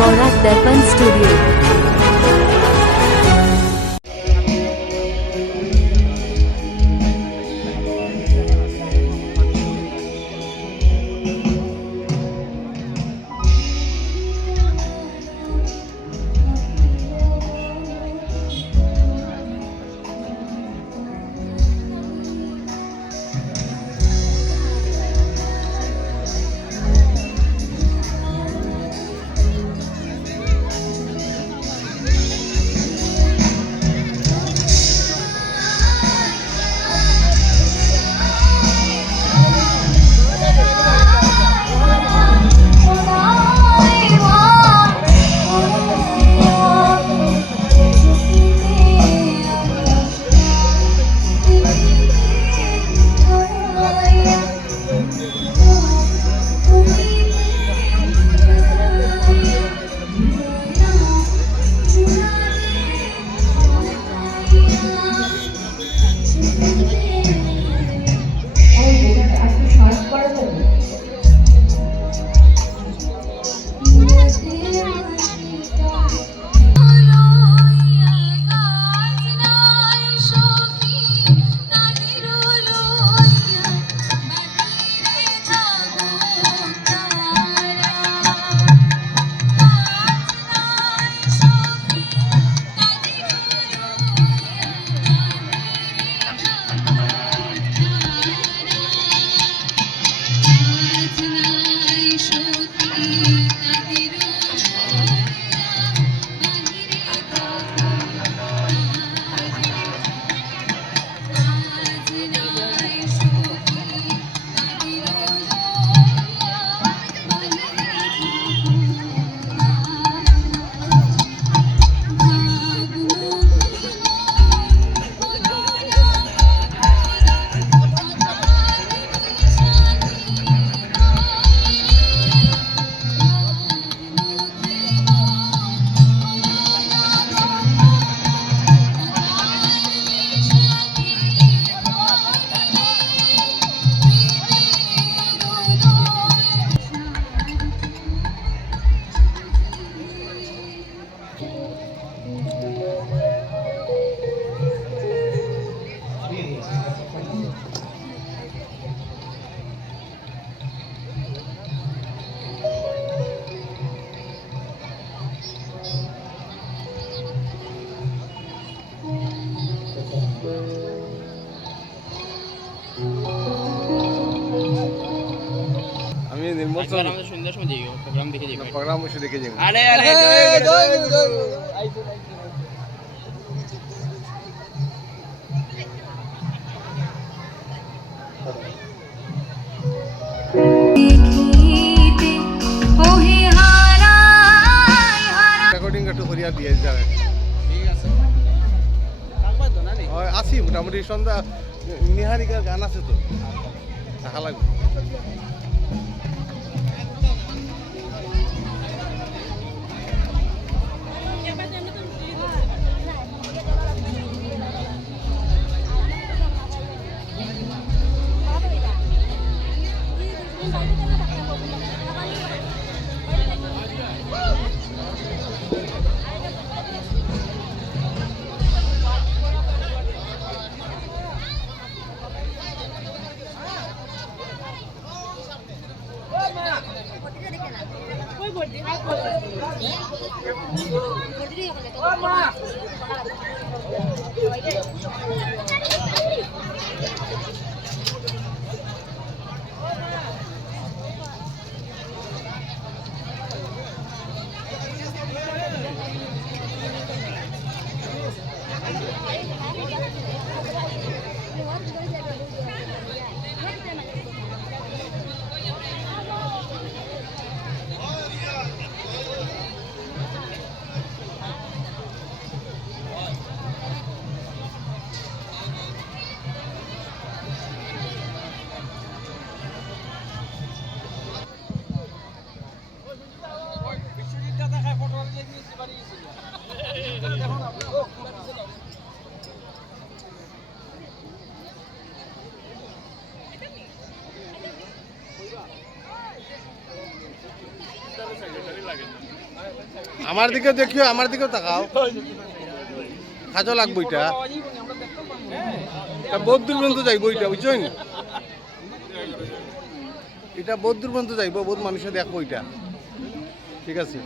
Borat Darpan Studio. আমাদের সন্ধ্যার সময় যাই প্রোগ্রাম দেখে যাই প্রোগ্রাম বসে দেখে যাই আরে রেকর্ডিং একটু করিয়া দিয়ে যাবে ঠিক আছে তো না আসি মোটামুটি সন্ধ্যা নিহারিকার গান আছে তো দেখা লাগবে আমার দিকে দেখিও, আমার দিকেও তাকাও। খাজো লাগবো এটা, বহুত দূর পর্যন্ত যাইব এটা, বুঝছেন? এটা বহুত দূর পর্যন্ত যাইব, বহুত মানুষে দেখবো এটা। ঠিক আছে।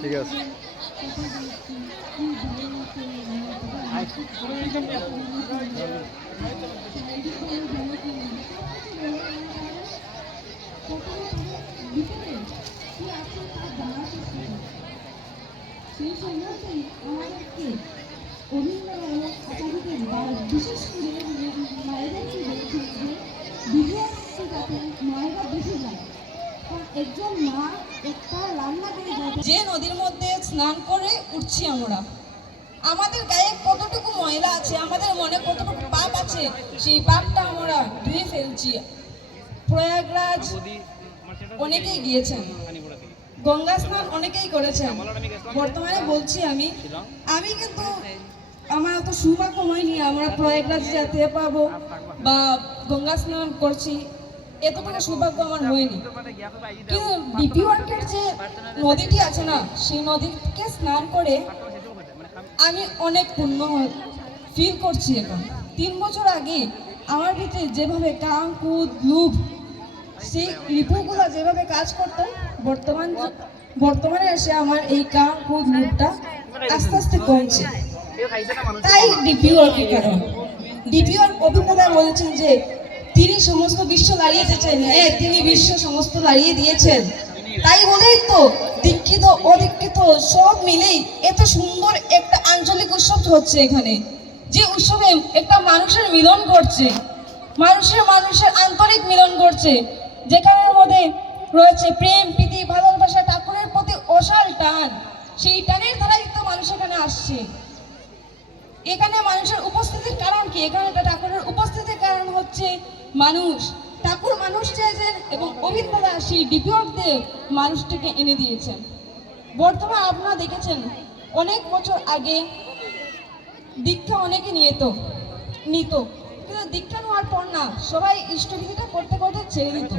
ঠিক আছে। সেই সময়তেই আমাদেরকে অভিভাবক আচার্যদের বিশেষ করে মায়েদেরকে বলছেন যে বিজয়কে যাতে মায়েরা বেশি যায়, কারণ একজন মা একটা রান্না করে যে নদীর মধ্যে স্নান করে উঠছি আমরা, আমাদের গায়ে কতটুকু ময়লা আছে, আমাদের মনে কতটুকু পাপ আছে, সেই পাপটা আমরা ধুয়ে ফেলছি। প্রয়াগরাজ অনেকেই গিয়েছেন, গঙ্গা স্নান অনেকেই করেছেন। বর্তমানে বলছি আমি কিন্তু আমার অত সৌভাগ্য হয়নি আমরা প্রয়াগরাজ যেতে পাবো বা গঙ্গা স্নান করছি, এতটুকু সৌভাগ্য আমার হয়নি। কিন্তু ডিপি ওয়ার্কের যে নদীটি আছে না, সেই নদীকে স্নান করে আমি অনেক পূর্ণ ফিল করছি। এখন 3 বছর আগে আমার ভিতরে যেভাবে কাম কুদ লুভ সেই রিপুগুলো যেভাবে কাজ করতাম, বর্তমানে এসে আমার এই কাম কুদ লুভটা আস্তে আস্তে কমছে। তাই ডিপি ওয়ার্কের কারণ ডিপি ওয়ার্ক অভিজ্ঞতা বলেছেন যে তিনি সমস্ত বিশ্ব দাঁড়িয়ে দিয়েছেন। হ্যাঁ, তিনি বিশ্ব সমস্ত দাঁড়িয়ে দিয়েছেন। তাই বলেই তো দীক্ষিত অদীক্ষিত সব মিলেই এত সুন্দর একটা আঞ্চলিক উৎসব হচ্ছে এখানে, যে উৎসবে একটা মানুষের মিলন ঘটছে, মানুষের আন্তরিক মিলন ঘটছে, যেখানের মধ্যে রয়েছে প্রেম প্রীতি ভালোবাসা, ঠাকুরের প্রতি অসাল টান। সেই টানের দ্বারাই তো মানুষ এখানে আসছে। এখানে মানুষের উপস্থিতির কারণ কি? এখানে ঠাকুরের উপস্থিতির কারণ হচ্ছে মানুষ। ঠাকুর মানুষ চেয়েছেন এবং অভিজ্ঞতা সেই ডিপিওয়ার্কদের মানুষটিকে এনে দিয়েছেন। বর্তমানে আপনারা দেখেছেন অনেক বছর আগে দীক্ষা অনেকে নিত, কিন্তু দীক্ষা নেওয়ার পর না সবাই ইষ্টবিধিটা করতে করতে ছেড়ে দিত।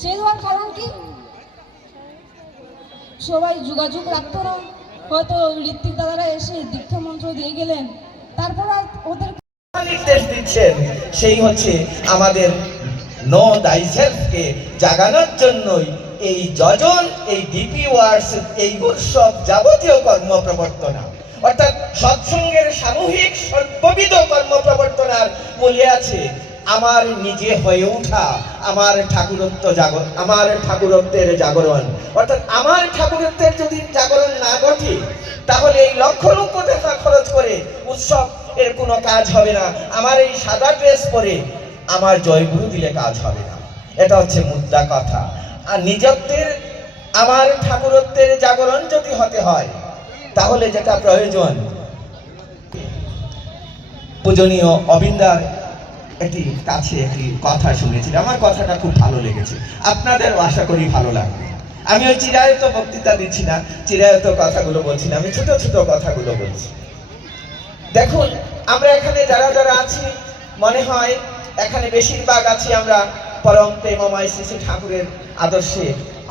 ছেড়ে দেওয়ার কারণ কি? সবাই যোগাযোগ রাখতো না। হয়তো ঋত্বিক দাদারা এসে দীক্ষা মন্ত্র দিয়ে গেলেন, তারপর আর ওদের নির্দেশ দিচ্ছেন সেই হচ্ছে আমাদের নো দাইসেলফকে জাগানোর জন্যই এই যজন, এই ডিপি ওয়ার্কস, এই উৎসব যাবতীয় কর্ম প্রবর্তনা, অর্থাৎ সৎসঙ্গের সামূহিক সর্ববিধ কর্ম প্রবর্তনার মূলে আছে আমার নিজে হয়ে ওঠা, আমার ঠাকুরত্বের জাগরণ। অর্থাৎ আমার ঠাকুরত্বের যদি জাগরণ না ঘটে, তাহলে এই লক্ষ লক্ষ টাকা খরচ করে উৎসব এর কোনো কাজ হবে না। আমার এই সাদা ড্রেস পরে আমার জয়গুরু দিলে কাজ হবে না। এটা হচ্ছে মুদ্রা কথা। আর নিজত্বের আমার ঠাকুরত্বের জাগরণ যদি হতে হয়, তাহলে যেটা প্রয়োজন, পূজনীয় অবিন্দার একটি কথা শুনেছিলাম, আমার কথাটা খুব ভালো লেগেছে, আপনাদেরও আশা করি ভালো লাগবে। আমি ওই চিরায়ত বক্তৃতা দিচ্ছি না, চিরায়ত কথাগুলো বলছি না, আমি ছোট ছোট কথাগুলো বলছি। দেখুন, আমরা এখানে যারা যারা আছি, মনে হয় এখানে বেশিরভাগ আছি আমরা পরম প্রেমময় শ্রী শ্রী ঠাকুরের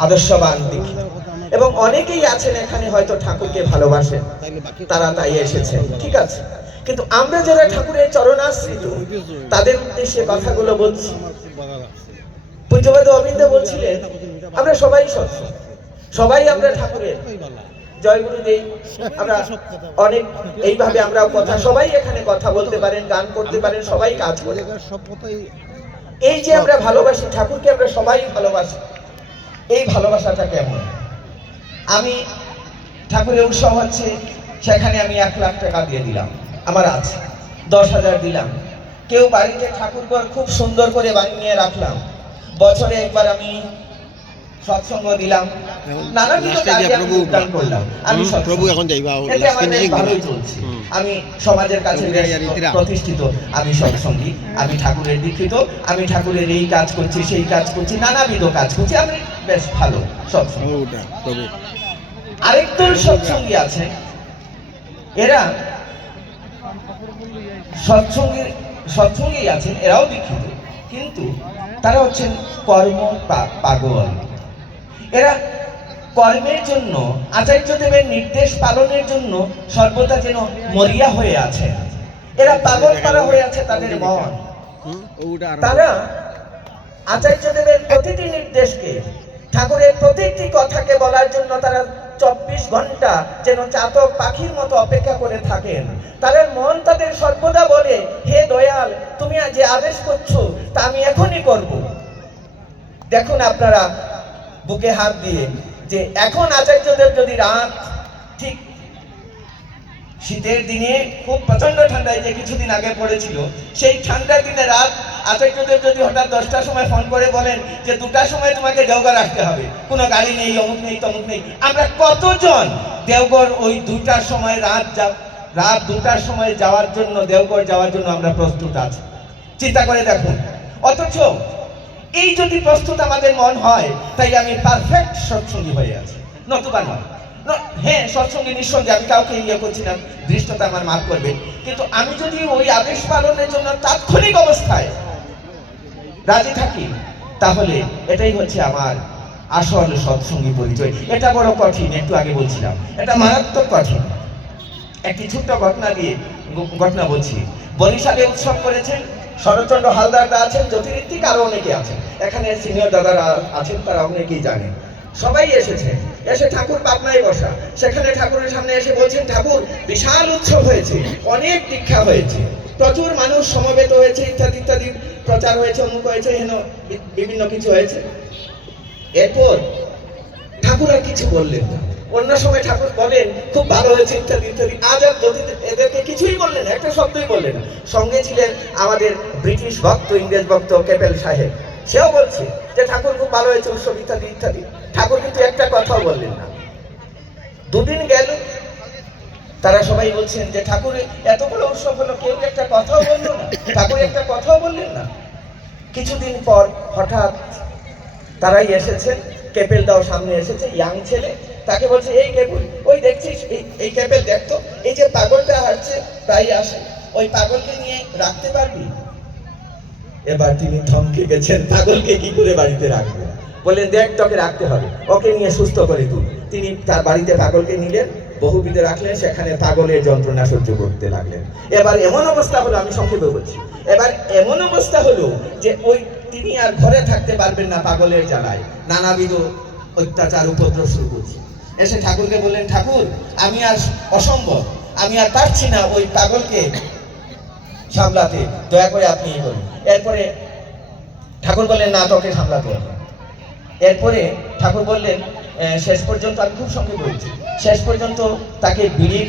আদর্শবান দীক্ষিত, এবং অনেকেই আছেন এখানে হয়তো ঠাকুরকে ভালোবাসেন, তারা তাই এসেছেন, ঠিক আছে। কিন্তু আমরা যারা ঠাকুরের চরণাশ্রিত, তাদের উদ্দেশ্যে কথাগুলো বলছি। পূজ্যপাদ অবিন্দ বলছিলেন আমরা সবাই সৎসঙ্গ, সবাই আমরা ঠাকুরের জয়গুরু দেই। আমরা অনেক এইভাবে আমরা সবাই এখানে কথা বলতে পারেন, গান করতে পারেন, সবাই কাজ করে। এই যে আমরা ভালোবাসি ঠাকুরকে, আমরা সবাই ভালোবাসি, এই ভালোবাসাটা কেমন? আমি ঠাকুরের উৎসব হচ্ছে, সেখানে আমি 1 লাখ টাকা দিয়ে দিলাম, আমার আছে 10,000 দিলাম। কেউ বাড়িতে ঠাকুরঘর খুব সুন্দর করে বানিয়ে রাখলাম, বছরে একবার আমি সৎসঙ্গ দিলাম, নানাবিধ লাস্টে কাজে গিয়ে আমি প্রভু যোগদান করলাম। আমি সৎসঙ্গ। প্রভু এখন যাইবা এতে আমার বেশ ভালোই চলছে। আমি সমাজের কাছে বেশ প্রতিষ্ঠিত, আমি সৎসঙ্গী, আমি ঠাকুরের দীক্ষিত, আমি ঠাকুরের এই কাজ করছি, সেই কাজ করছি, নানাবিধ কাজ করছি, আমি বেশ ভালো সৎসঙ্গ। প্রভু আরেকদল সৎসঙ্গী আছে, এরা সৎসঙ্গী আছেন, এরাও দীক্ষিত, কিন্তু তারা হচ্ছেন কর্ম পাগল। এরা কর্মের জন্য, আচার্যদেবের নির্দেশ পালনের জন্য সর্বদা যেন মরিয়া হয়ে আছে। এরা পাগল পারা হয়ে আছে তাদের মন। তারা আচার্যদেবের প্রতিটি নির্দেশকে, ঠাকুরের প্রতিটি কথাকে বলার জন্য তারা 24 ঘন্টা যেন চাতক পাখির মতো অপেক্ষা করে থাকেন। তাদের মন তাদের সর্বদা বলে, হে দয়াল, তুমি যে আদেশ করছো তা আমি এখনই করব। দেখুন আপনারা বুকে হাত দিয়ে, যে এখন আচার্যদেব যদি রাত, ঠিক শীতের দিনে খুব প্রচন্ড ঠান্ডায় যে কিছুদিন আগে পড়েছিল, সেই ঠান্ডার দিনে রাত আচার্যদেব যদি হঠাৎ 10টার সময় ফোন করে বলেন যে 2টার সময় তোমাকে দেওঘর আসতে হবে, কোনো গাড়ি নেই, অমুক নেই, তমুক নেই, আমরা কতজন দেওঘর ওই 2টার সময় রাত 2টার সময় যাওয়ার জন্য, দেওঘর যাওয়ার জন্য আমরা প্রস্তুত আছি? চিন্তা করে দেখুন। অথচ এই যদি প্রস্তুত আমাদের মন হয়, তাই আমি পারফেক্ট সৎসঙ্গী হয়ে আছি, নতুবা নয়। হ্যাঁ, সৎসঙ্গী নিঃসন্দেহে, আমি কাউকে ইয়ে করছি না, দৃষ্টতা আমার মাফ করবে, কিন্তু আমি যদি ওই আদেশ পালনের জন্য তাৎক্ষণিক অবস্থায় রাজি থাকি, তাহলে এটাই হচ্ছে আমার আসল সৎসঙ্গী পরিচয়। এটা বড় কঠিন, একটু আগে বলছিলাম, এটা মারাত্মক কঠিন। একটি ছোট্ট ঘটনা বলছি। বরিশালে উৎসব করেছেন শরৎচন্দ্র হালদারদা আছেন, জ্যোতিরিত্তিক আরো অনেকে আছেন, এখানে সিনিয়র দাদারা আছেন, তারা অনেকেই জানেন। সবাই এসেছে, এসে ঠাকুর পাবনায় বসা, সেখানে ঠাকুরের সামনে এসে বলছেন, ঠাকুর বিশাল উৎসব হয়েছে, অনেক দীক্ষা হয়েছে, প্রচুর মানুষ সমবেত হয়েছে, ইত্যাদি ইত্যাদি প্রচার হয়েছে, অমুক হয়েছে, হেন বিভিন্ন কিছু হয়েছে। এরপর ঠাকুর আর কিছু বললেন না। অন্য সময় ঠাকুর বলেন খুব ভালো হয়েছে, ইত্যাদি ইত্যাদি। আজ আর এদেরকে কিছুই বললেন না, একটা শব্দই বললেন না। সঙ্গে ছিলেন আমাদের ব্রিটিশ ভক্ত, ইংরেজ ভক্ত কেপেল সাহেব, সেও বলছে যে ঠাকুর খুব ভালো হয়েছে, উৎসব ইত্যাদি ইত্যাদি। ঠাকুর কিন্তু একটা কথাও বললেন না। দুদিন গেল, তারা সবাই বলছেন যে ঠাকুর এত বড় উৎসব হলো, কেউ একটা কথাও বললো না, ঠাকুর একটা কথাও বললেন না। কিছুদিন পর হঠাৎ তারাই এসেছেন, কেপেল দাও সামনে এসেছে, ইয়াং ছেলে, তাকে বলছে, এই কেপেল, ওই দেখছিস, এই কেপেল দেখতো, এই যে পাগলটা হাঁটছে প্রায় আসে, ওই পাগলকে নিয়ে রাখতে পারবি? এবার তিনি থমকে গেছেন, পাগলকে কি করে বাড়িতে রাখবে? বললেন, দেখ, তোকে রাখতে হবে, ওকে নিয়ে সুস্থ করে তুই। তিনি তার বাড়িতে পাগলকে নিলেন, বহুবিধে রাখলেন, সেখানে পাগলের যন্ত্রণা সহ্য করতে লাগলেন। এবার এমন অবস্থা হলো, আমি সংক্ষেপে বলছি, এবার এমন অবস্থা হলো যে ওই তিনি আর ঘরে থাকতে পারবেন না, পাগলের জ্বালায় নানাবিধ অত্যাচার উপদ্রব শুরু করছে। এসে ঠাকুরকে বললেন, ঠাকুর, আমি আর অসম্ভব, আমি আর পারছি না ওই পাগলকে সামলাতে, দয়া করে আপনি বলুন। এরপরে ঠাকুর বললেন, না, তোকে সামলাতে হবে। এরপরে ঠাকুর বললেন, শেষ পর্যন্ত, আমি খুব সঙ্গে বলছি, শেষ পর্যন্ত তাকে বিড়ি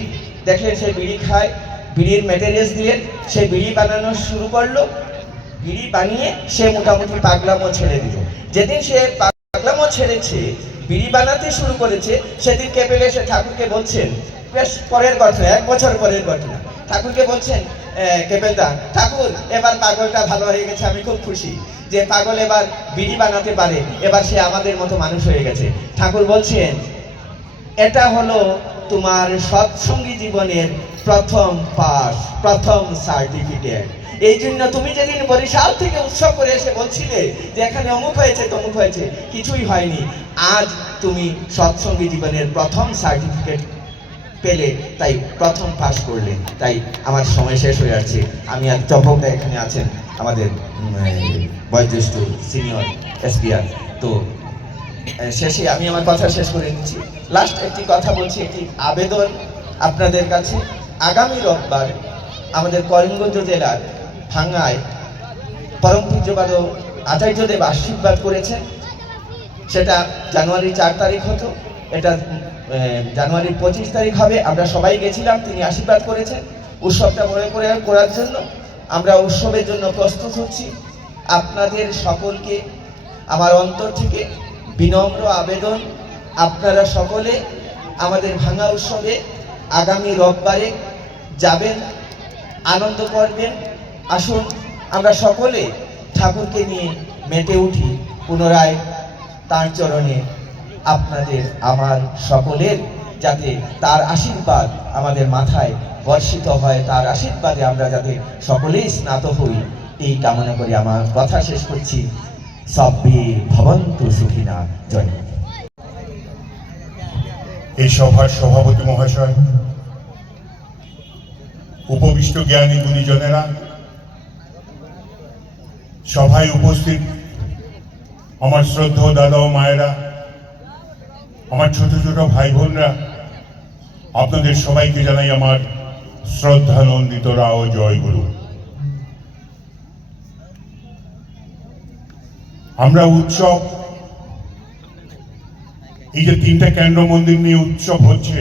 দেখলেন, সে বিড়ি খায়, বিড়ির ম্যাটেরিয়ালস দিলেন, সে বিড়ি বানানো শুরু করলো। বিড়ি বানিয়ে সে মোটামুটি পাগলামো ছেড়ে দিল। যেদিন সে পাগলামো ছেড়েছে, বিড়ি বানাতে শুরু করেছে, সেদিন কেপেল এসে ঠাকুরকে বলছেন, বেশ পরের ঘটনা, 1 বছর পরের ঘটনা, ঠাকুরকে বলছেন, কেপেলদা, ঠাকুর, এবার পাগলটা ভালো হয়ে গেছে, আমি খুব খুশি যে পাগল এবার বিড়ি বানাতে পারে, এবার সে আমাদের মতো মানুষ হয়ে গেছে। ঠাকুর বলছেন, এটা হলো তোমার সৎসঙ্গী জীবনের প্রথম পাস, প্রথম সার্টিফিকেট। এই জন্য তুমি যেদিন বরিশাল থেকে উৎসব করে এসে বলছিলে যে এখানে অমুক হয়েছে, তমুক হয়েছে, কিছুই হয়নি, আজ তুমি সৎসঙ্গী জীবনের প্রথম সার্টিফিকেট পেলে, তাই প্রথম পাস করলে। তাই আমার সময় শেষ হয়ে আসছে। আমি আর চম্পকদা এখানে আছেন, আমাদের বয়োজ্যেষ্ঠ সিনিয়র এসপিআর। তো শেষে আমি আমার কথা শেষ করে নিচ্ছি। লাস্ট একটি কথা বলছি, একটি আবেদন আপনাদের কাছে। আগামী রোববার আমাদের করিমগঞ্জ জেলার ভাঙ্গায় পরম পূজ্যপাদ আচার্যদেব আশীর্বাদ করেছেন। সেটা জানুয়ারি 4 তারিখ হতো, এটা জানুয়ারি 25 তারিখ হবে। আমরা সবাই গেছিলাম, তিনি আশীর্বাদ করেছেন। উৎসবটা মনে করে করার জন্য আমরা উৎসবের জন্য প্রস্তুত হচ্ছি। আপনাদের সকলকে আমার অন্তর থেকে বিনম্র আবেদন, আপনারা সকলে আমাদের ভাঙা উৎসবে আগামী রোববারে যাবেন, আনন্দ করবেন। আসুন আমরা সকলে ঠাকুরকে নিয়ে মেতে উঠি পুনরায় তার চরণে। আপনাদের আমার সকলের যাতে তার আশীর্বাদ আমাদের মাথায় বর্ষিত হয়, তার আশীর্বাদে আমরা যাতে সকলেই স্নাত হই, এই কামনা করে আমার কথা শেষ করছি। সব্বে ভবন্তু সুখিনা। জয়। এই সভার সভাপতি মহাশয়, উপবিষ্ট জ্ঞানী গুণীজনেরা, সভায় উপস্থিত আমার শ্রদ্ধেয় দাদা ও মায়েরা, আমার ছোট ছোট ভাই বোনরা, আপনাদের সবাইকে জানাই আমার শ্রদ্ধানন্দিতরা ও জয়গুরু। আমরা উৎসব, এই যে 3টা কেন্দ্র মন্দির নিয়ে উৎসব হচ্ছে,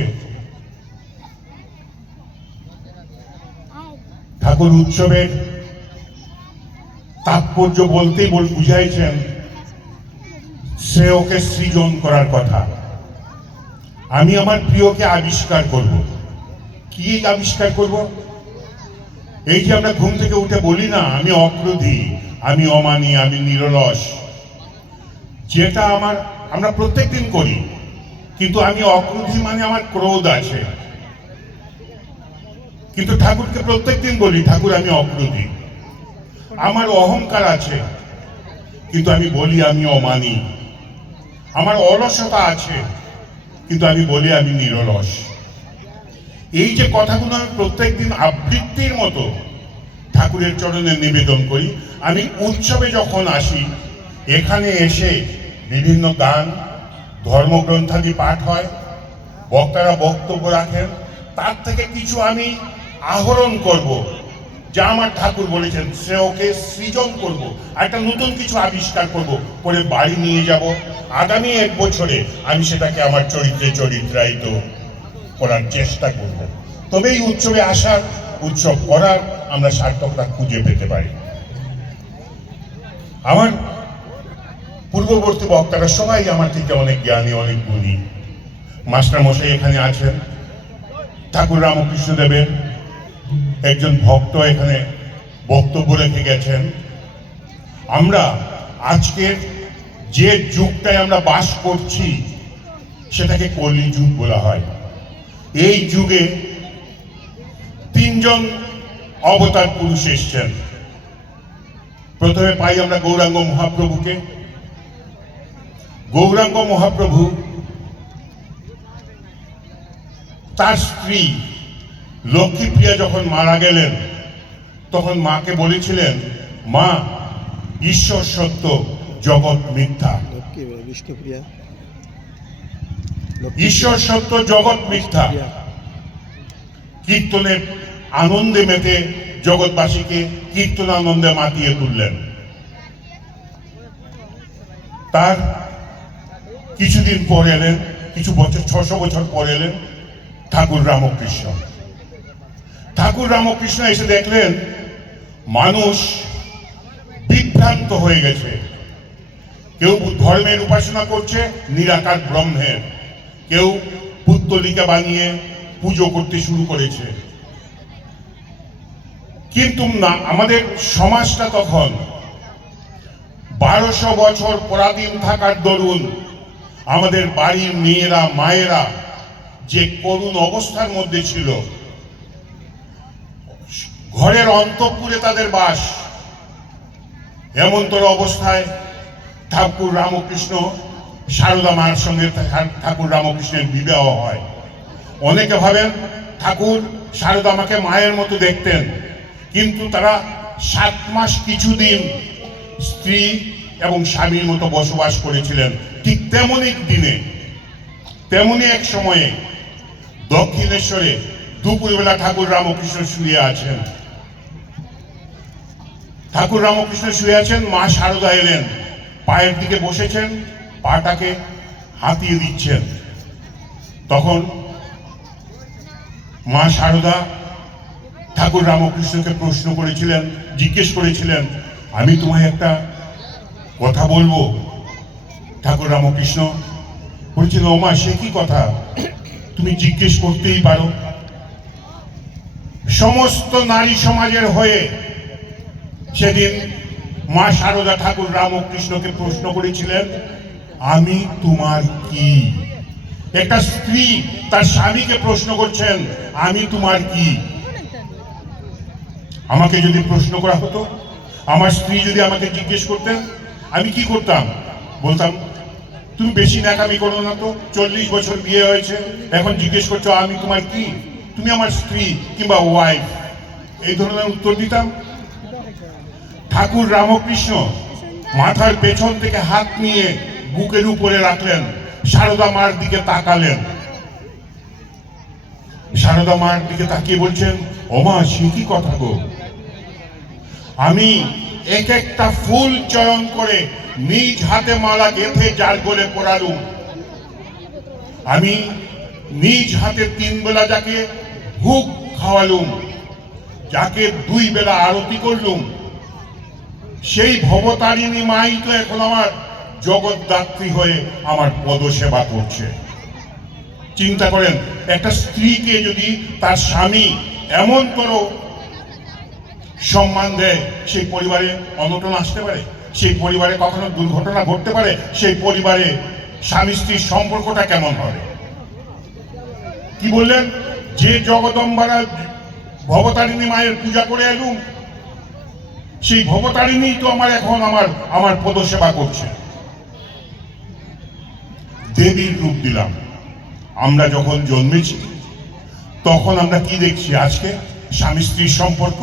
ঠাকুর উৎসবের তাৎপর্য বলতেই বুঝাইছেন শ্রেয়কে সৃজন করার কথা। আমি আমার প্রিয়কে আবিষ্কার করব। কি আবিষ্কার করব? এই যে আমরা ঘুম থেকে উঠে বলি না, আমি অক্রোধী, আমি অমানী, আমি নিরলস, যেটা আমরা প্রত্যেকদিন করি, কিন্তু আমি অক্রোধী মানে আমার ক্রোধ আছে। কিন্তু ঠাকুরকে প্রত্যেকদিন বলি, ঠাকুর আমি অক্রোধী। আমার অহংকার আছে, কিন্তু আমি বলি আমি অমানী। আমার অলসতা আছে, কিন্তু আমি বলি আমি নিরলস। এই যে কথাগুলো আমি প্রত্যেকদিন আবৃত্তির মতো ঠাকুরের চরণে নিবেদন করি। আমি উৎসবে যখন আসি, এখানে এসে বিভিন্ন গান, ধর্মগ্রন্থাদি পাঠ হয়, বক্তারা বক্তব্য রাখেন, তার থেকে কিছু আমি আহরণ করব, যা আমার ঠাকুর বলেছেন শ্রেয়কে সৃজন করব, একটা নতুন কিছু আবিষ্কার করব, করে বাড়ি নিয়ে যাব। আগামী 1 বছরে আমি সেটাকে আমার চরিত্রে চরিত্রায়িত করার চেষ্টা করব। তবেই উৎসবে আসার, উৎসব করার আমরা সার্থকতা খুঁজে পেতে পারি। আমার পূর্ববর্তী বক্তারা সবাই আমার থেকে অনেক জ্ঞানী, অনেক গুণী। মাস্টারমশাই এখানে আছেন, ঠাকুর রামকৃষ্ণ দেবের একজন ভক্ত এখানে বক্তব্য রেখে গেছেন। আমরা আজকের যে যুগটায় আমরা বাস করছি, সেটাকে কলিযুগ বলা হয়। এই যুগে 3 জন অবতার পুরুষ এসছেন। প্রথমে পাই আমরা গৌরাঙ্গ মহাপ্রভুকে। গৌরাঙ্গ মহাপ্রভু তার স্ত্রী লক্ষ্মীপ্রিয়া যখন মারা গেলেন, তখন মাকে বলেছিলেন, মা, ঈশ্বর সত্য, জগৎ মিথ্যা। ঈশ্বর সত্য, জগৎ মিথ্যা। কীর্তনের আনন্দে মেতে জগৎবাসীকে কীর্তন আনন্দে মাতিয়ে তুললেন। তার কিছুদিন পর এলেন, কিছু বছর, 600 বছর পর এলেন ঠাকুর রামকৃষ্ণ। ঠাকুর রামকৃষ্ণ এসে দেখলেন মানুষ বিভ্রান্ত হয়ে গেছে। কেউ ধর্মের উপাসনা করছে নিরাকার ব্রহ্মের, কেউ পুত্তলিকা বানিয়ে পুজো করতে শুরু করেছে। কিন্তু না, আমাদের সমাজটা তখন 1200 বছর পরাধীন থাকার দরুন আমাদের বাড়ির মেয়েরা, মায়েরা যে করুণ অবস্থার মধ্যে ছিল, ঘরের অন্তঃপুরে তাদের বাস, এমনতর অবস্থায় ঠাকুর রামকৃষ্ণ, সারদা মায়ের সঙ্গে ঠাকুর রামকৃষ্ণের বিবাহ হয়। অনেকে ভাবেন ঠাকুর সারদা মাকে মায়ের মতো দেখতেন, কিন্তু তারা 7 মাস কিছুদিন স্ত্রী এবং স্বামীর মতো বসবাস করেছিলেন। ঠিক তেমনই দিনে, তেমনই এক সময়ে দক্ষিণেশ্বরে দুপুরবেলা ঠাকুর রামকৃষ্ণ শুয়ে আছেন। ঠাকুর রামকৃষ্ণ শুয়ে আছেন, মা সারদা এলেন, পায়ের দিকে বসেছেন, পাটাকে হাতিয়ে দিচ্ছেন। তখন মা সারদা ঠাকুর রামকৃষ্ণকে প্রশ্ন করেছিলেন, জিজ্ঞেস করেছিলেন, আমি তোমায় একটা কথা বলবো? ঠাকুর রামকৃষ্ণ বলছিল, ওমা সে কি কথা, তুমি জিজ্ঞেস করতেই পারো। সমস্ত নারী সমাজের হয়ে সেদিন মা শারদা ঠাকুর রামকৃষ্ণকে প্রশ্ন করেছিলেন, আমি তোমার কি? একটা স্ত্রী তার স্বামীকে প্রশ্ন করছেন, আমি তোমার কি? আমাকে যদি প্রশ্ন করা হতো, আমার স্ত্রী যদি আমাকে জিজ্ঞেস করতেন, আমি কি করতাম? বলতাম, তুমি বেশি ন্যাকামি করো না তো, 40 বছর বিয়ে হয়েছে, এখন জিজ্ঞেস করছো আমি তোমার কি? তুমি আমার স্ত্রী কিংবা ওয়াইফ, এই ধরনের উত্তর দিতাম। ঠাকুর রামকৃষ্ণ মাথার পেছন থেকে হাত নিয়ে বুকের উপরে রাখলেন, শারদা মার দিকে তাকালেন। শারদা মার দিকে তাকিয়ে বলছেন, ওমা সে কি কথা গো, আমি এক একটা ফুল চয়ন করে নিজ হাতে মালা গেঁথে যার গলে পরালুম, আমি নিজ হাতে 3 বেলা যাকে ভোগ খাওয়ালুম, যাকে 2 বেলা আরতি করলুম, সেই ভবতারিণী মাই তো এখন আমার জগৎদাত্রী হয়ে আমার পদসেবা করছে। চিন্তা করেন, একটা স্ত্রীকে যদি তার স্বামী এমনতর সম্মান দেয়, সেই পরিবারে অনটন আসতে পারে, সেই পরিবারে কখনো দুর্ঘটনা ঘটতে পারে, সেই পরিবারে স্বামী স্ত্রীর সম্পর্কটা কেমন হবে? কি বললেন, যে জগদম্বারা ভবতারিণী মায়ের পূজা করে এলুম, সেই ভবতারিণী তো আমার এখন আমার পদসেবা করছে। দেবীর রূপ দিলাম। আমরা যখন জন্মেছি তখন আমরা কি দেখছি? আজকে স্বামী স্ত্রীর সম্পর্ক।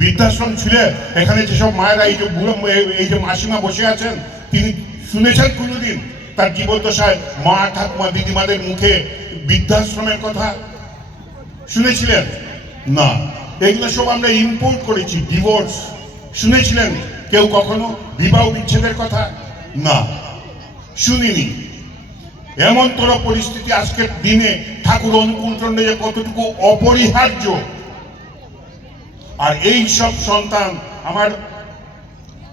বৃদ্ধাশ্রম ছিল, এখানে যেসব মায়েরা এই যে বুড়ো এই যে মাসিমা বসে আছেন, তিনি শুনেছেন কোনোদিন তার জীবদ্দশায় মা ঠাকুমা দিদিমাদের মুখে বৃদ্ধাশ্রমের কথা শুনেছিলেন? না, এগুলো সব আমরা ইম্পোর্ট করেছি। ডিভোর্স শুনেছিলেন কেউ কখনো? বিবাহ বিচ্ছেদের কথা না, শুনিনি। এমনতর পরিস্থিতি আজকের দিনে ঠাকুর অনুকূল চন্দ্র যে কতটুকু অপরিহার্য। আর এই সব সন্তান, আমার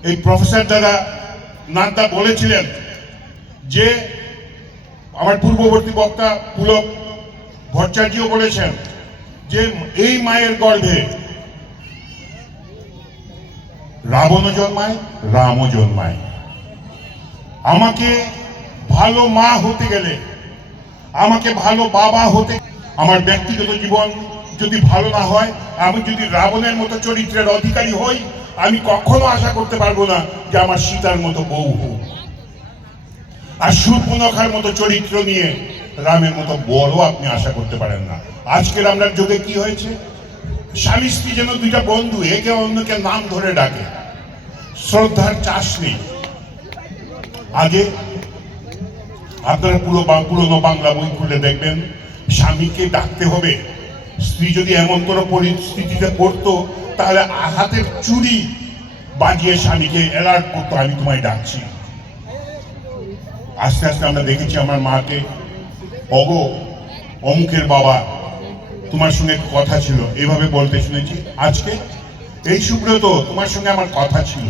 এই প্রফেসর দাদা নাদ্দা বলেছিলেন যে, আমার পূর্ববর্তী বক্তা পুলক ভট্টাচার্যও বলেছেন যে, এই মায়ের গর্ভে রাবণও জন্মায়, রামও জন্মায়। আমাকে ভালো মা হতে গেলে, আমাকে ভালো বাবা হতে, আমার ব্যক্তিগত জীবন যদি ভালো না হয়, আমি যদি রাবণের মতো চরিত্রের অধিকারী হই, আমি কখনো আশা করতে পারবো না যে আমার সীতার মতো বউ হোক। আর শূর্পণখার মতো চরিত্র নিয়ে রামের মতো বড় আপনি আশা করতে পারেন না। আজকের আমরা যুগে কি হয়েছে, স্বামী স্ত্রী যেন দুইটা বন্ধু, একে অন্যকে নাম ধরে ডাকে, শ্রদ্ধার চাষ নেই। আগে আপনারা পুরনো বাংলা বই খুলে দেখবেন, স্বামীকে ডাকতে হবে। স্ত্রী যদি এমনতর পরিস্থিতিতে পড়তো, তাহলে হাতের চুড়ি বাজিয়ে স্বামীকে অ্যালার্ট করতো, আমি তোমায় ডাকছি। আস্তে আস্তে আমরা দেখেছি আমার মাকে, অগো অমুকের বাবা, তোমার সঙ্গে কথা ছিল, এইভাবে বলতে শুনেছি। আজকে এই সুব্রত, তোমার সঙ্গে আমার কথা ছিল,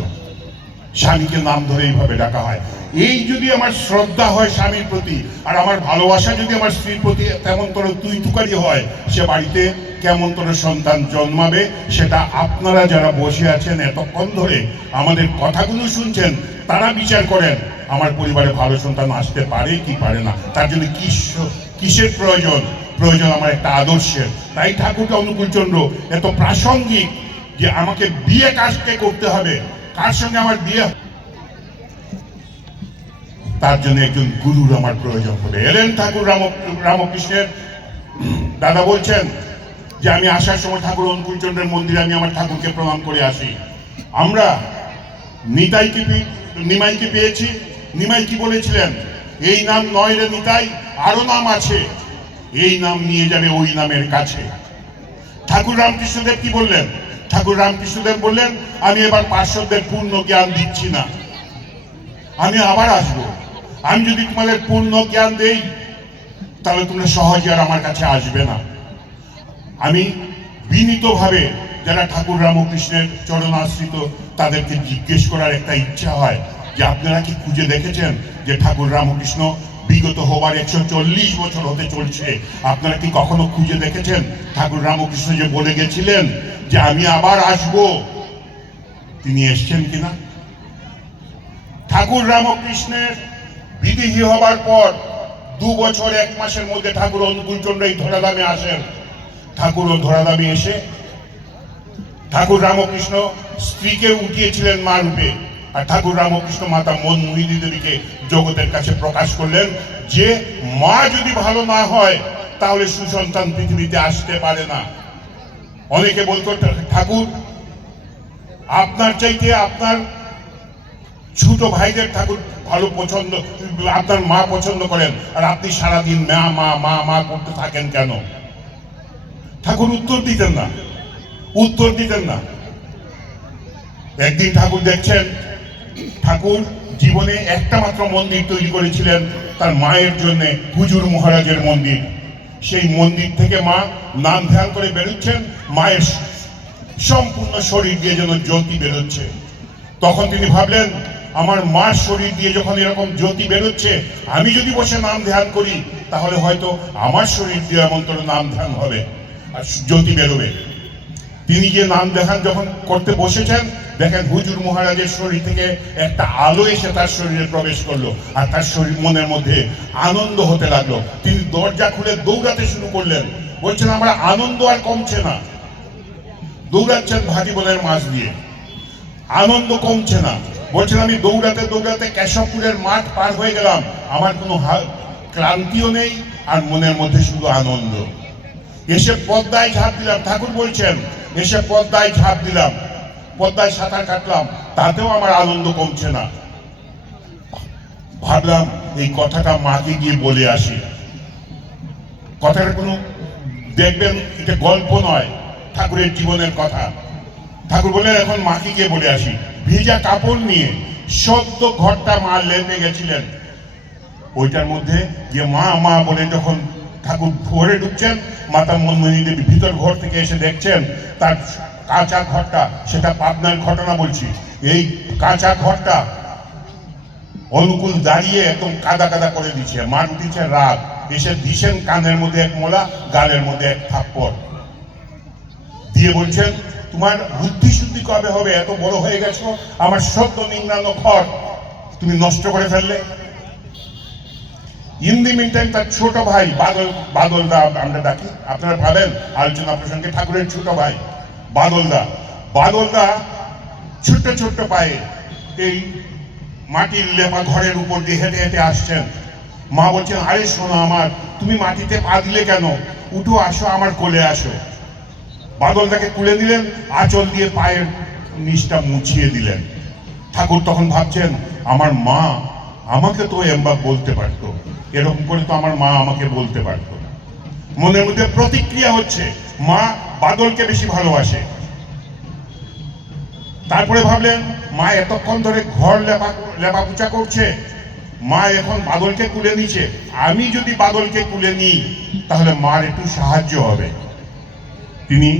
স্বামীকে নাম ধরে এইভাবে ডাকা হয়। এই যদি আমার শ্রদ্ধা হয় স্বামীর প্রতি, আর আমার ভালোবাসা যদি আমার স্ত্রীর প্রতি তেমনতর তুই তুকারি হয়, সে বাড়িতে কেমনতর সন্তান জন্মাবে, সেটা আপনারা যারা বসে আছেন এতক্ষণ ধরে আমাদের কথাগুলো শুনছেন, তারা বিচার করেন আমার পরিবারে ভালো সন্তান আসতে পারে কি পারে না। তার জন্য কিসের প্রয়োজন? প্রয়োজন আমার একটা আদর্শের। তাই ঠাকুরকে অনুকূল চন্দ্র এত প্রাসঙ্গিক যে আমাকে বিয়ে কাজকে করতে হবে, কার সঙ্গে আমার বিয়ে, তার জন্য একজন গুরুর আমার প্রয়োজন হবে। এলেন ঠাকুর রামকৃষ্ণের দাদা বলছেন যে, আমি আসার সময় ঠাকুর অনুকূল চন্দ্রের মন্দিরে আমি আমার ঠাকুরকে প্রণাম করে আসি। আমরা নিমাইকে পেয়েছি। নিমাই কি বলেছিলেন? এই নাম নয় রে নিতাই, আরো নাম আছে, এই নাম নিয়ে যাবে ওই নামের কাছে। ঠাকুর রামকৃষ্ণদেব কি বললেন? ঠাকুর রামকৃষ্ণদেব বললেন, আমি এবার পার্শ্বদের পূর্ণ জ্ঞান দিচ্ছি না, আমি আবার আসবো। আমি যদি তোমাদের পূর্ণ জ্ঞান দেই, তাহলে তোমরা সহজে আর আমার কাছে আসবে না। আমি বিনীতভাবে যারা ঠাকুর রামকৃষ্ণের চরণাশ্রিত, তাদেরকে জিজ্ঞেস করার একটা ইচ্ছা হয়, যে আপনারা কি খুঁজে দেখেছেন যে ঠাকুর রামকৃষ্ণ বিগত হবার 140 বছর হতে চলছে, আপনারা কি কখনো খুঁজে দেখেছেন ঠাকুর রামকৃষ্ণ যে বলে গেছিলেন যে আমি আবার আসব, তিনি এসছেন কিনা? ঠাকুর রামকৃষ্ণের বিদেহী হবার পর 2 বছর 1 মাসের মধ্যে ঠাকুর অনুকূলচন্দ্র এই ধরাধামে আসেন। ঠাকুর ও ধরাধামে এসে ঠাকুর রামকৃষ্ণ স্ত্রীকে উঠিয়েছিলেন মা রূপে, আর ঠাকুর রামকৃষ্ণ মাতা মনমোহিনী দেবীকে জগতের কাছে প্রকাশ করলেন যে মা যদি ভালো না হয় তাহলে সুসন্তান পৃথিবীতে আসতে পারে না। অনেকে বলতো ঠাকুর আপনার চাইতে আপনার ছোট ভাইদের ঠাকুর ভালো পছন্দ, আপনার মা পছন্দ করেন, আর আপনি সারাদিন মা মা মা মা করতে থাকেন কেন? ঠাকুর উত্তর দিতেন না। একদিন ঠাকুর দেখছেন, ঠাকুর জীবনে একটা মাত্র মন্দির তৈরি করেছিলেন তার মায়ের জন্য, হুজুর মহারাজের মন্দির। সেই মন্দির থেকে মা নাম ধ্যান করে বেরোচ্ছেন, মায়ের সম্পূর্ণ শরীর দিয়ে যেন জ্যোতি বেরোচ্ছে। তখন তিনি ভাবলেন, আমার মার শরীর দিয়ে যখন এরকম জ্যোতি বেরোচ্ছে, আমি যদি বসে নাম ধ্যান করি তাহলে হয়তো আমার শরীর দিয়ে এমন করে নাম ধ্যান হবে আর জ্যোতি বেরোবে। তিনি যে নাম ধ্যান যখন করতে বসেছেন, দেখেন হুজুর মহারাজের শরীর থেকে একটা আলো এসে তার শরীরে প্রবেশ করলো, আর তার শরীর মনের মধ্যে আনন্দ হতে লাগলো। তিনি দরজা খুলে দৌড়াতে শুরু করলেন, বলছেন আমার আনন্দ আর কমছে না। দৌড়াচ্ছেন ভাটিবনের মাছ দিয়ে, আনন্দ কমছে না। বলছেন আমি দৌড়াতে দৌড়াতে কেশবপুরের মাঠ পার হয়ে গেলাম, আমার কোনো ক্লান্তিও নেই, আর মনের মধ্যে শুধু আনন্দ। এসে পদ্মায় ঝাঁপ দিলাম, ঠাকুর বলছেন এসে পদ্মায় ঝাঁপ দিলাম, পদ্মায় সাঁতার কাটলাম, তাতেও আমার আনন্দ কমছে না। ভাবলাম এই কথাটা মাকে গিয়ে বলে আসি। কথাটা কোনো দেখবেন এটা গল্প নয়, ঠাকুরের জীবনের কথা। ঠাকুর বললেন এখন মাকে গিয়ে বলে আসি। ভিজা কাপড় নিয়ে সদ্য ঘরটা মা লেপে গেছিলেন, ওইটার মধ্যে যে মা মা বলে যখন ঠাকুর ঘরে ঢুকছেন, মাতা মনমোহিনী দেবী ভিতর ঘর থেকে এসে দেখছেন তার কাঁচা ঘরটা, সেটা পাবনার ঘটনা বলছি, এই কাঁচা ঘরটা অনুকূল দাঁড়িয়ে একদম কাদা কাদা করে দিচ্ছে। মার উঠেছে রাগ, এসে দিছেন কানের মধ্যে 1 মোলা, গালের মধ্যে 1 থাপ্পড় দিয়ে বলছেন তোমার বুদ্ধি শুদ্ধি কবে হবে? এত বড় হয়ে গেছো, আমার সদ্য নিংড়ানো ঘর তুমি নষ্ট করে ফেললে। ইন দি মিন টাইম তার ছোট ভাই বাদলদা আমরা ডাকি, আপনারা ভাবেন আলোচনা প্রসঙ্গে ঠাকুরের ছোট ভাই বাদলদা ছোট্ট ছোট্ট পায়ে এই মাটির লেপা ঘরের উপর দিয়ে হেঁটে হেঁটে আসছেন। মা বলছেন আরে শোনো আমার, তুমি মাটিতে পা দিলে কেন? উঠো, আসো আমার কোলে আসো। বাদলদাকে তুলে দিলেন, আঁচল দিয়ে পায়ের নিচটা মুছিয়ে দিলেন। ঠাকুর তখন ভাবছেন আমার মা আমাকে তো এম্বা বলতে পারতো, এরকম করে তো আমার মা আমাকে বলতে পারতো। মনের মধ্যে প্রতিক্রিয়া হচ্ছে, মা বাদলকে বেশি ভালোবাসে। তারপরে ভাবলেন মা এতক্ষণ ধরে ঘর লেপাপোছা করছে, মা এখন বাদলকে কুলে নিচ্ছে, আমি যদি বাদলকে কুলে নিই তাহলে মার একটু সাহায্য হবে। তিনি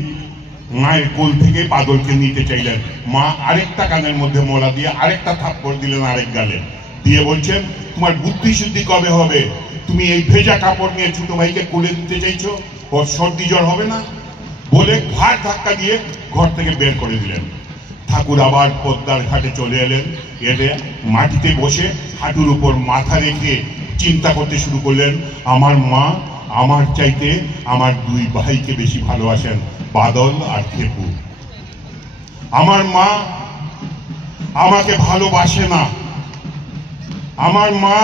মায়ের কোল থেকে বাদলকে নিতে চাইলেন। মা আরেকটা কানের মধ্যে মোলা দিয়ে আরেকটা থাপ্পড় দিলেন আরেক গালে, দিয়ে বলছেন তোমার বুদ্ধি শুদ্ধি কবে হবে? তুমি এই ভেজা কাপড় নিয়ে ছোট ভাইকে কোলে দিতে চাইছো, ওর সর্দি জ্বর হবে না? বলে ঘাট ধাক্কা দিয়ে ঘর থেকে বের করে দিলেন। ঠাকুর আবার পদ্মার ঘাটে চলে এলেন, এলে মাটিতে বসে হাঁটুর উপর মাথা রেখে চিন্তা করতে শুরু করলেন, আমার মা আমার চাইতে আমার 2 ভাইকে বেশি ভালোবাসেন, বাদল আর খেপু। আমার মা আমাকে ভালোবাসে না, আমার মা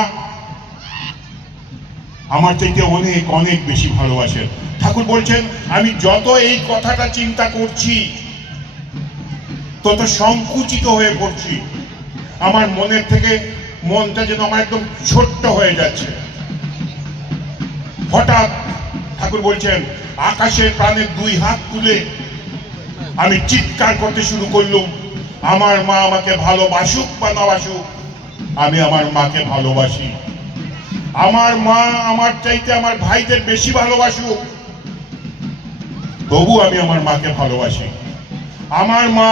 আমার চাইতে অনেক অনেক বেশি ভালোবাসেন। ঠাকুর বলছেন আমি যত এই কথাটা চিন্তা করছি তত সংকুচিত হয়ে পড়ছি, আমার মনের থেকে মনটা যেন আমার একদম ছোট্ট হয়ে যাচ্ছে। হঠাৎ ঠাকুর বলছেন আকাশের প্রাণের 2 হাত তুলে আমি চিৎকার করতে শুরু করলাম, আমার মা আমাকে ভালোবাসুক বা না বাসুক, আমি আমার মাকে ভালোবাসি। আমার মা আমার চাইতে আমার ভাইদের বেশি ভালোবাসুক, তবু আমি আমার মাকে ভালোবাসি। আমার মা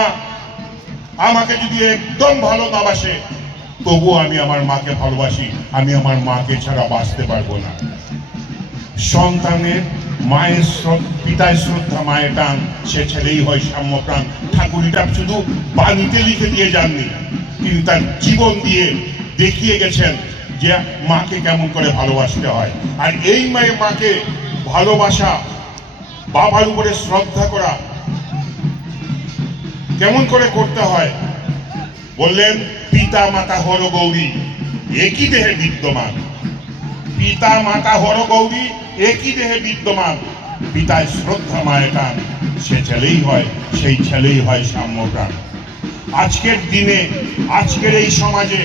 আমাকে যদি একদম ভালো না বাসে তবুও আমি আমার মাকে ভালোবাসি, আমি আমার মাকে ছাড়া বাঁচতে পারবো না। সন্তানের মায়ের পিতায় শ্রদ্ধা মায়ের টান, সে ছেলেই হয় সাম্যপ্রাণ। ঠাকুর এটা শুধু বাণীতে লিখে দিয়ে যাননি, তিনি তার জীবন দিয়ে দেখিয়ে গেছেন যে মাকে কেমন করে ভালোবাসতে হয়। আর এই মাকে ভালোবাসা, বাবার উপরে শ্রদ্ধা করা কেমন করে করতে হয় বললেন, পিতা মাতা হর গৌরী একই দেহে বিদ্যমান। পিতা মাতা হর গৌরী একই দেহে বিদ্যমান। পিতায় শ্রদ্ধা মায়ের টান, সে ছেলেই হয়, সেই ছেলেই হয় সাম্যপ্রাণ। আজকের দিনে, আজকের এই সমাজে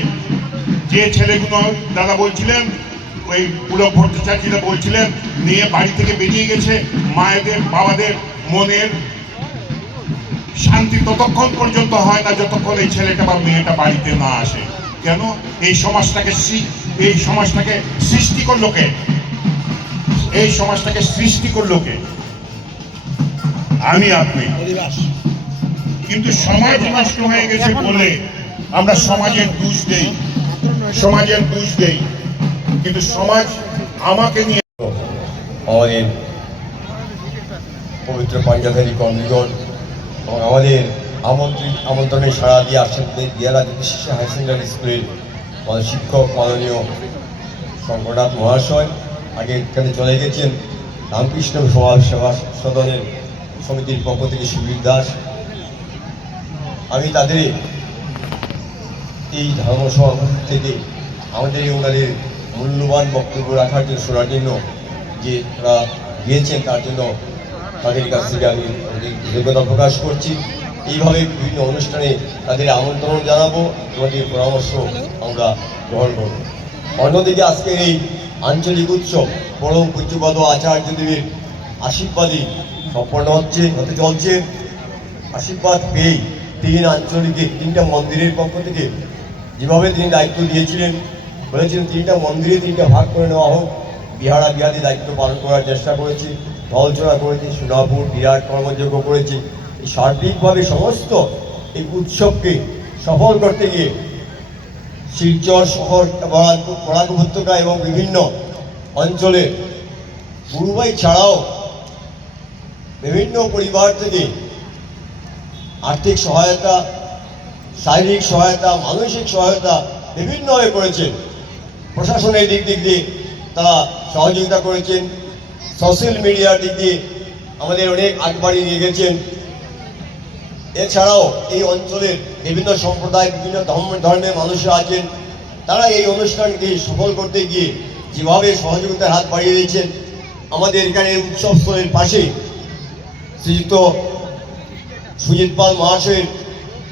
যে ছেলেগুলো দাদা বলছিলেন, ওই পুলক ভট্টাচার্যরা বলছিলেন, নিয়ে বাড়ি থেকে বেরিয়ে গেছে, মায়েদের বাবাদের মনের শান্তি ততক্ষণ পর্যন্ত হয় না যতক্ষণ এই ছেলেটা বা মেয়েটা বাড়িতে না আসে। কেন? এই সমাজটাকে সৃষ্টি করলো কে? এই সমাজটাকে সৃষ্টি করলো কে? আমি, আপনি। কিন্তু সমাজ নষ্ট হয়ে গেছে বলে আমরা সমাজের দোষ দেই, সমাজের দোষ দেই, কিন্তু সমাজ আমাকে নিয়ে। আমাদের পবিত্র পাঞ্জাধারী কর্মীগণ এবং আমাদের আমন্ত্রণে সাড়া দিয়ে আসছেন দিয়ালা শিশু হায়ার সেকেন্ডারি স্কুলের শিক্ষক মাননীয় শঙ্করনাথ মহাশয়। আগে এখানে চলে গেছেন রামকৃষ্ণ সমাজ সেবা সদনের সমিতির পক্ষ থেকে সুবীর দাস। আমি তাদের এই ধর্মসভা থেকে আমাদের ওনাদের মূল্যবান বক্তব্য রাখার জন্য, শোনার জন্য যে তারা গিয়েছেন, তার জন্য তাদের কাছ থেকে আমি কৃতজ্ঞতা প্রকাশ করছি। এইভাবে বিভিন্ন অনুষ্ঠানে তাদের আমন্ত্রণ জানাবো, তোমাদের পরামর্শ আমরা গ্রহণ করব। অন্যদিকে আজকের এই আঞ্চলিক উৎসব পরম পূজ্যপদ আচার্যদেবের আশীর্বাদই সম্পন্ন হতে চলছে। আশীর্বাদ পেয়েই তিনটা মন্দিরের পক্ষ থেকে যেভাবে তিনি দায়িত্ব দিয়েছিলেন, বলেছিলেন 3টা মন্দিরে 3টা ভাগ করে নেওয়া হোক। বিহারাদি দায়িত্ব পালন করার চেষ্টা করেছি, ঢলচড়া করেছি, সোনাপুর বিরাট কর্মযজ্ঞ করেছি। এই সার্বিকভাবে সমস্ত এই উৎসবকে সফল করতে গিয়ে শিলচর শহর, বরাক উপত্যকা এবং বিভিন্ন অঞ্চলে গুরুভাই ছাড়াও বিভিন্ন পরিবার থেকে আর্থিক সহায়তা, শারীরিক সহায়তা, মানসিক সহায়তা বিভিন্নভাবে করেছেন। প্রশাসনের দিক দিয়ে তারা সহযোগিতা করেছেন, সোশ্যাল মিডিয়ার দিক দিয়ে আমাদের অনেক আগবাড়ি নিয়ে গেছেন। এছাড়াও এই অঞ্চলের বিভিন্ন সম্প্রদায়, বিভিন্ন ধর্মের মানুষরা আছেন, তারা এই অনুষ্ঠানকে সফল করতে গিয়ে যেভাবে সহযোগিতার হাত বাড়িয়ে দিয়েছেন। আমাদের এখানে উৎসবস্থলের পাশে শ্রীযুক্ত সুজিত পাল মহাশয়ের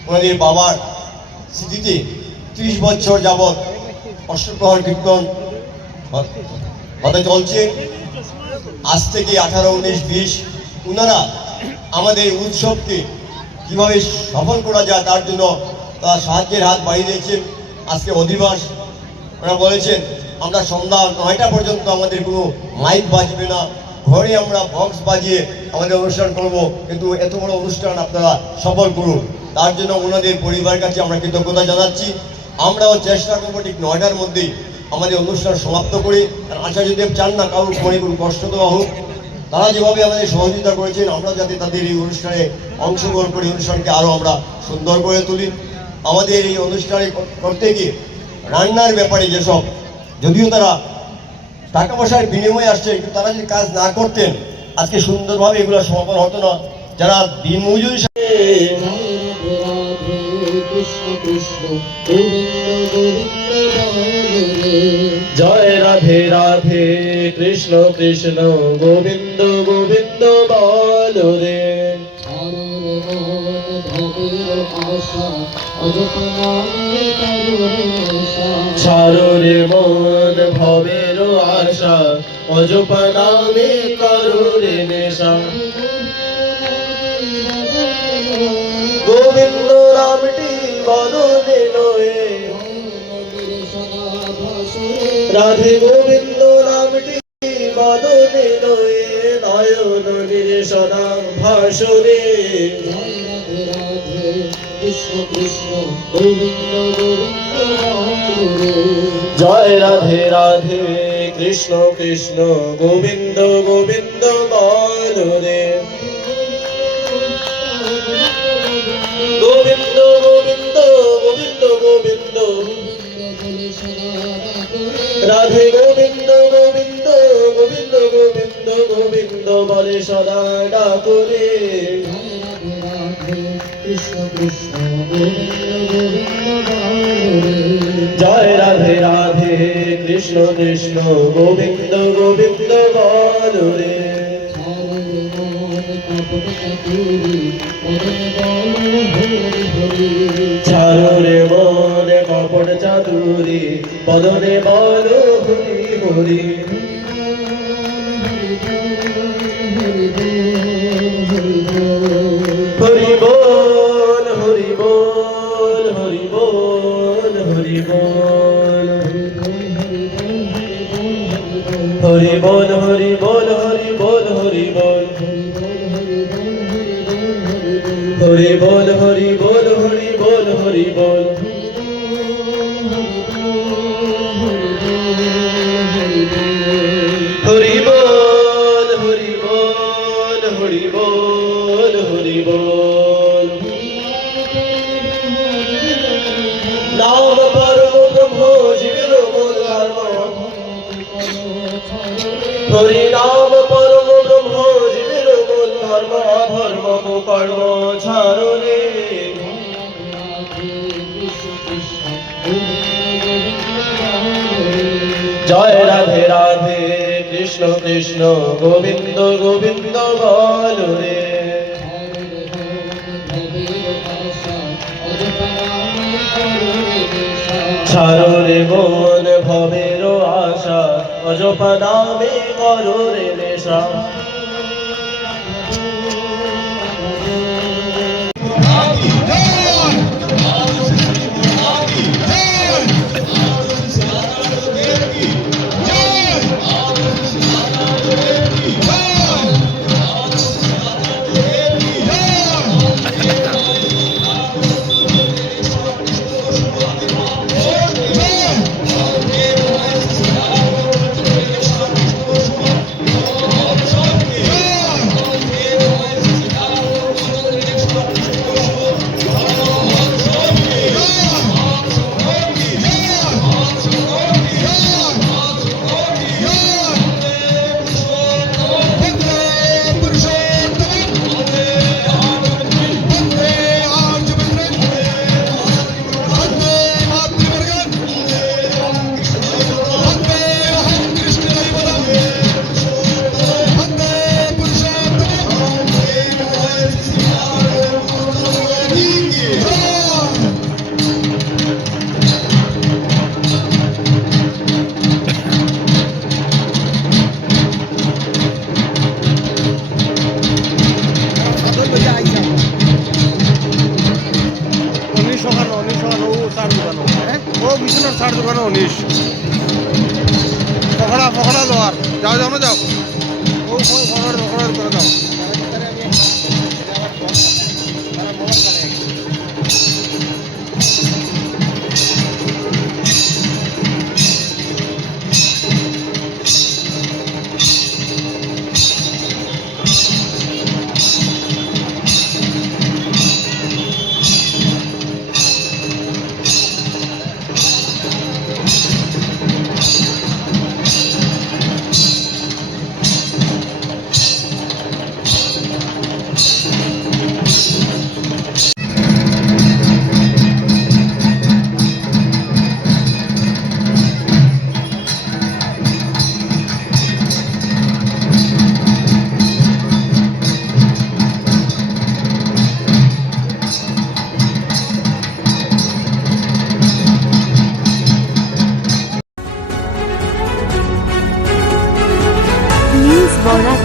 ওনাদের বাবার স্মৃতিতে 30 বছর যাবৎ অষ্টপ্রহর কীর্তন হতে চলছে। আজ থেকে 18, 19, 20 ওনারা আমাদের উৎসবকে কীভাবে সফল করা যায় তার জন্য তারা সাহায্যের হাত বাড়িয়ে দিয়েছেন। আজকে অধিবাস ওরা বলেছেন, আমরা সন্ধ্যা 9টা পর্যন্ত আমাদের কোনো মাইক বাজবে না, ঘরে আমরা বক্স বাজিয়ে আমাদের অনুষ্ঠান করব, কিন্তু এত বড় অনুষ্ঠান আপনারা সফল করুন। তার জন্য ওনাদের পরিবারের কাছে আমরা কৃতজ্ঞতা জানাচ্ছি। আমরাও চেষ্টা করবো ঠিক 9টার মধ্যেই আমাদের অনুষ্ঠান সমাপ্ত করে। আচার্যদেব চান না কারোর মনে কোনো কষ্ট দেওয়া হোক। তারা যেভাবে আমাদের সহযোগিতা করেছেন, আমরা যাতে তাদের এই অনুষ্ঠানে অংশগ্রহণ করি, অনুষ্ঠানকে আরও আমরা সুন্দর করে তুলি। আমাদের এই অনুষ্ঠানে করতে গিয়ে রান্নার ব্যাপারে যেসব, যদিও তারা টাকা পয়সার বিনিময়ে আসছে, কিন্তু তারা যদি কাজ না করতেন আজকে সুন্দরভাবে এগুলো সমাপন হতো না। যারা দিনমজুরি জয় রাধে রাধে কৃষ্ণ কৃষ্ণ গোবিন্দ গোবিন্দ বল রে। ছাড়রে মন ভবের আশা, অজপা নামে করুরে নেশা। গোবিন্দ নামটি বদনে নয়ে, রাধে গোবিন্দ নামটি বদনে নয়ে, নয়ন নিরেশনা ভাসরে। কৃষ্ণ কৃষ্ণ গোবিন্দ গোবিন্দ জয় রাধে রাধে কৃষ্ণ কৃষ্ণ গোবিন্দ গোবিন্দ বল রে গোবিন্দ গোবিন্দ গোবিন্দ গোবিন্দ রাধে গোবিন্দ গোবিন্দ গোবিন্দ গোবিন্দ গোবিন্দ বলে সদা ডাকরে কৃষ্ণ কৃষ্ণ জয় রাধে রাধে কৃষ্ণ কৃষ্ণ গোবিন্দ গোবিন্দ বল রে ছাড়ো রে মন কপট চাতুরি বদনে বল হরি হরি হরি বল হরি বল হরি বল হরি বল হরি বল হরি বল হরি বল হরি বল হরি বল হরি বল হরি বল হরি বল হরি বল হরি বল হরি বল হরি বল নাম পরম ব্রহ্ম জীবের মূল ধর্ম হরি নাম পরম ব্রহ্ম জীবের মূল ধর্ম অধর্ম কর্ম ছাড়ো রে জয় রাধে রাধে কৃষ্ণ কৃষ্ণ গোবিন্দ গোবিন্দ বল রে ছাড়ো রে মন ভবের আশা অজপা নামে করো রে নেশা চার দোকানে 19 পকড়া পকড়া লোয়ার যাও যাও না যাও ও পকড়া পকড়া করে দাও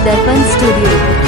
Darbhan Studio।